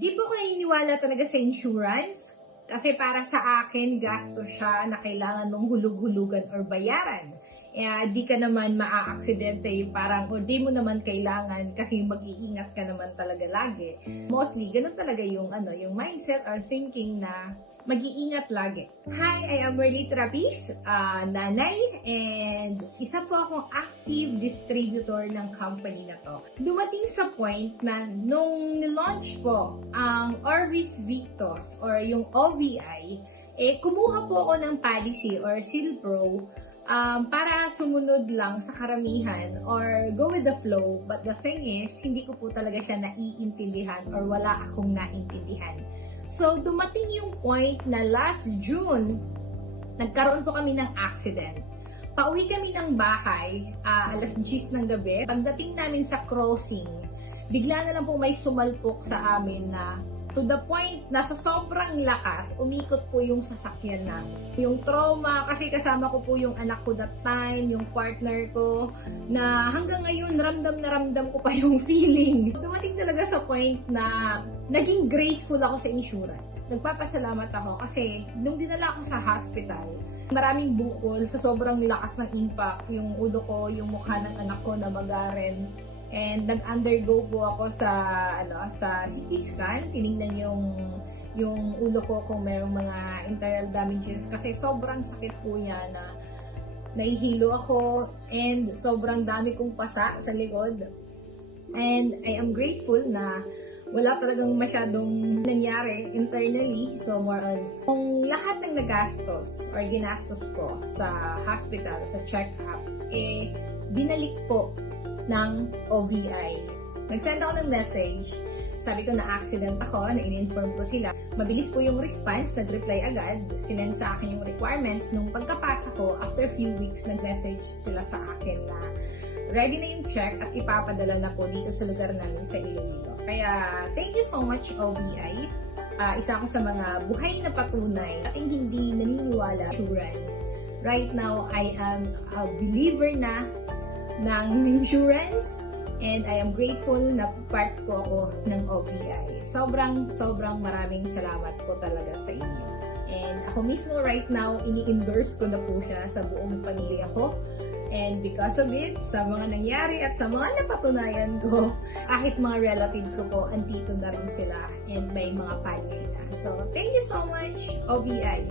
Di po ko naniniwala talaga sa insurance. Kasi para sa akin, gasto siya na kailangan mong hulug-hulugan or bayaran. Eh, di ka naman maa-aksidente, parang o di mo naman kailangan kasi mag-iingat ka naman talaga lagi. Mostly, ganun talaga yung, ano, yung mindset or thinking na mag-iingat lagi. Hi, I am Merly Trapis, uh, nanay, and isa po akong active distributor ng company na to. Dumating sa point na nung nilaunch po ang Orvis Victos or yung OVI, eh kumuha po ako ng policy or Silpro um, para sumunod lang sa karamihan or go with the flow. But the thing is, hindi ko po talaga siya naiintindihan or wala akong naintindihan. So, dumating yung point na last June, nagkaroon po kami ng accident. Pauwi kami ng bahay, ah, alas 10 ng gabi. Pagdating namin sa crossing, bigla na lang po may sumalpok sa amin na to the point na sa sobrang lakas, umikot po yung sasakyan namin. Yung trauma, kasi kasama ko po yung anak ko that time, yung partner ko, na hanggang ngayon, ramdam na ramdam ko pa yung feeling. Dumating talaga sa point na naging grateful ako sa insurance. Nagpapasalamat ako kasi nung dinala ako sa hospital, maraming bukol sa sobrang lakas ng impact. Yung ulo ko, yung mukha ng anak ko na bagaren. And nag-undergo po ako sa ano sa CT scan, tiningnan yung yung ulo ko kung mayroong mga internal damages kasi sobrang sakit po niya na nahihilo ako and sobrang dami kong pasa sa likod. And I am grateful na wala talagang masyadong nangyari internally. So, more on, kung lahat ng nagastos or ginastos ko sa hospital, sa check-up, eh, binalik po ng OVI. Nag-send ako ng message. Sabi ko na accident ako, na in-inform ko sila. Mabilis po yung response, nag-reply agad. Sinend sa akin yung requirements. Nung pagkapasa ko, after few weeks, nag-message sila sa akin na ready na yung check at ipapadala na po dito sa lugar namin sa Iloilo. Kaya, thank you so much, OVI. Ah, isa ako sa mga buhay na patunay at hindi naniniwala insurance. Right now, I am a believer na ng insurance and I am grateful na part po ako ng OVI. Sobrang, sobrang maraming salamat po talaga sa inyo. And ako mismo right now, ini-endorse ko na po siya sa buong pamilya ko. And because of it, sa mga nangyari at sa mga napatunayan ko, kahit mga relatives ko po, andito na rin sila and may mga policy na. So, thank you so much, OVI!